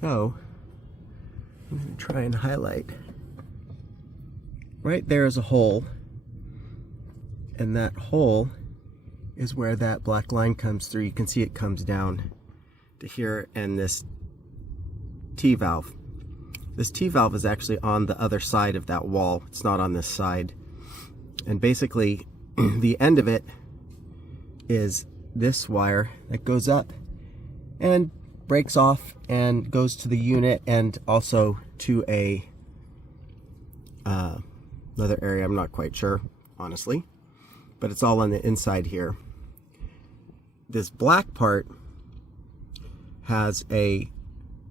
So I'm going to try and highlight. Right there is a hole, and that hole is where that black line comes through. You can see it comes down to here, and this T-valve. This T-valve is actually on the other side of that wall. It's not on this side. And basically, the end of it is this wire that goes up and breaks off and goes to the unit, and also to a another area. I'm not quite sure, honestly, but it's all on the inside here. This black part has a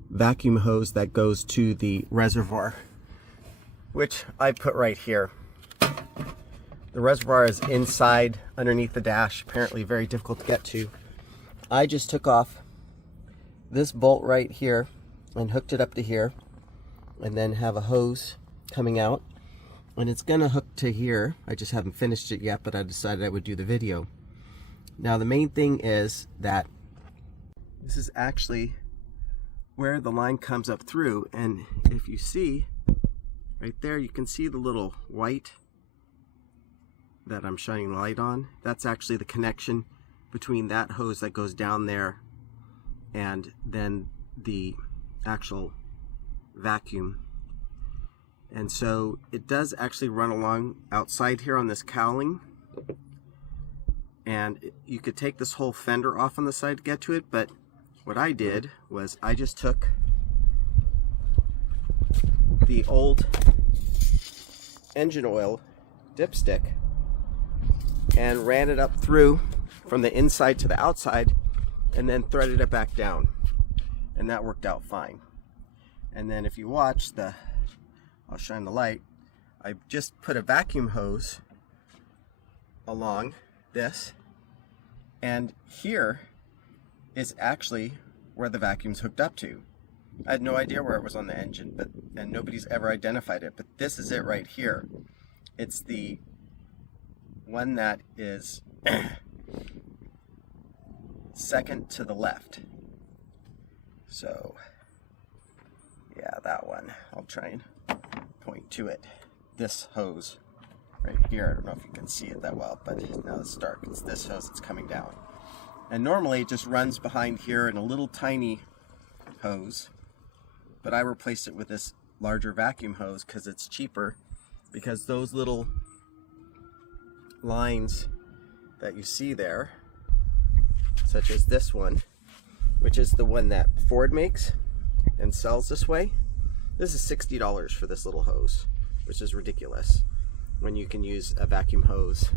vacuum hose that goes to the reservoir, which I put right here. The reservoir is inside underneath the dash, apparently very difficult to get to. I just took off this bolt right here and hooked it up to here, and then have a hose coming out, and it's gonna hook to here. I just haven't finished it yet, but I decided I would do the video. Now the main thing is that this is actually where the line comes up through, and if you see right there, you can see the little white that I'm shining light on. That's actually the connection between that hose that goes down there and then the actual vacuum. And so it does actually run along outside here on this cowling, and you could take this whole fender off on the side to get to it, but what I did was I just took the old engine oil dipstick and ran it up through from the inside to the outside, and then threaded it back down, and that worked out fine. And then if you watch I'll shine the light, I just put a vacuum hose along this, and here is actually where the vacuum's hooked up to. I had no idea where it was on the engine, and nobody's ever identified it, but this is it right here. It's the one that is second to the left. So yeah, that one. I'll try and point to it. This hose right here, I don't know if you can see it that well, but now it's dark. It's this hose that's coming down. And normally it just runs behind here in a little tiny hose, but I replaced it with this larger vacuum hose because it's cheaper, because those little lines that you see there, such as this one, which is the one that Ford makes and sells this way, this is $60 for this little hose, which is ridiculous when you can use a vacuum hose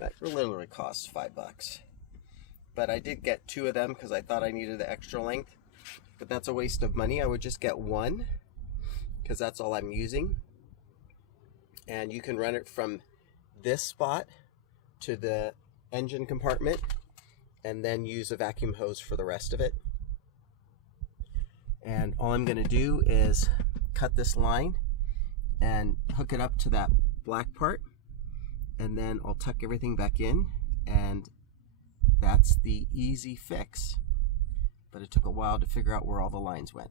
that literally costs $5. But I did get 2 of them because I thought I needed the extra length, but that's a waste of money. I would just get 1 because that's all I'm using, and you can run it from this spot to the engine compartment and then use a vacuum hose for the rest of it. And all I'm going to do is cut this line and hook it up to that black part, and then I'll tuck everything back in, and that's the easy fix. But it took a while to figure out where all the lines went.